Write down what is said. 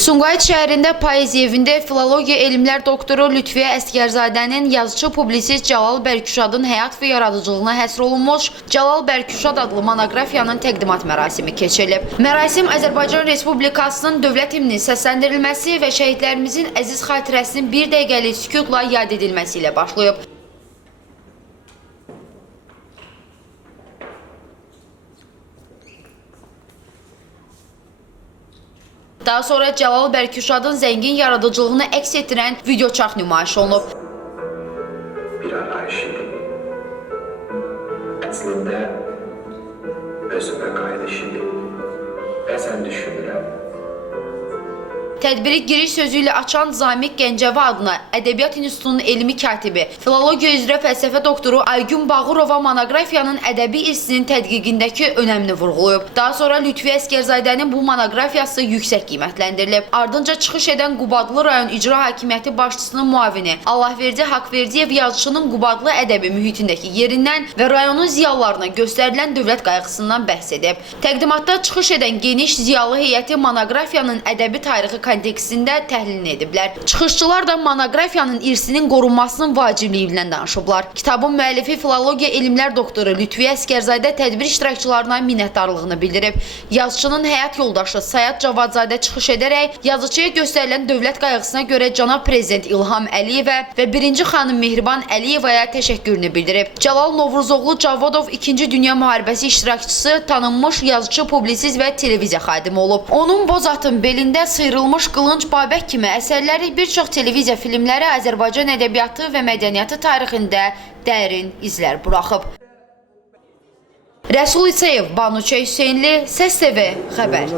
Sumqayıt şəhərində poeziya evində filologiya elmlər doktoru Lütfiyə Əsgərzadənin yazıcı publisist Cəlal Bərküşadın həyat və yaradıcılığına həsr olunmuş Cəlal Bərküşad adlı monoqrafiyanın təqdimat mərasimi keçirilib. Mərasim Azərbaycan Respublikasının dövlət himninin səsləndirilməsi və şəhidlərimizin əziz xatirəsinin bir dəqiqəlik sükutla yad edilməsi ilə başlayıb. Daha sonra Cəlal Bərküşadın zəngin yaradıcılığını əks etdirən videoçarx nümayiş olunub. Bir arayışı, əslində özümə qayıdışı, bəzən düşünürəm. Tədbiri giriş sözü ilə açan Zamiq Gəncəvi adına Ədəbiyyat İnstitutunun elmi katibi, filologiya üzrə fəlsəfə doktoru Aygün Bağırova monoqrafiyanın ədəbi irsinin tədqiqindəki önəmini vurğulayıb. Daha sonra Lütfiyə Əsgərzadənin bu monoqrafiyası yüksək qiymətləndirilib. Ardınca çıxış edən Qubadlı rayon İcra Hakimiyyəti başçısının müavini Allahverdi Haqverdiyev yazıçının Qubadlı ədəbi mühitindəki yerindən və rayonun ziyalılarına göstərilən dövlət qayğısından bəhs edib. Təqdimatda çıxış edən geniş ziyalı heyəti monoqrafiyanın ədəbi tarixi kontekstində təhlil ediblər. Çıxışçılar da monoqrafiyanın irsinin qorunmasının vacibliyindən danışıblar. Kitabın müəllifi filologiya elmlər doktoru Lütfiyə Əsgərzadə tədbir iştirakçılarına minnətdarlığını bildirib. Yazıçının həyat yoldaşı Sayad Cavadzadə çıxış edərək yazıçıya göstərilən dövlət qayğısına görə cənab prezident İlham Əliyevə və birinci xanım Mehriban Əliyevaya təşəkkürünü bildirib. Cəlal Novruzoğlu Cavodov 2-ci Dünya müharibəsi iştirakçısı, tanınmış yazıcı, publisist və televiziya xadimi olub. Onun Boz atın belində sıyrılmış Qılınc Babək kimi əsərləri bir çox televiziya filmləri Azərbaycan ədəbiyyatı və mədəniyyatı tarixində dərin izlər buraxıb. Rəsul İsayev, Banuçə Hüseynli, Səs TV xəbər.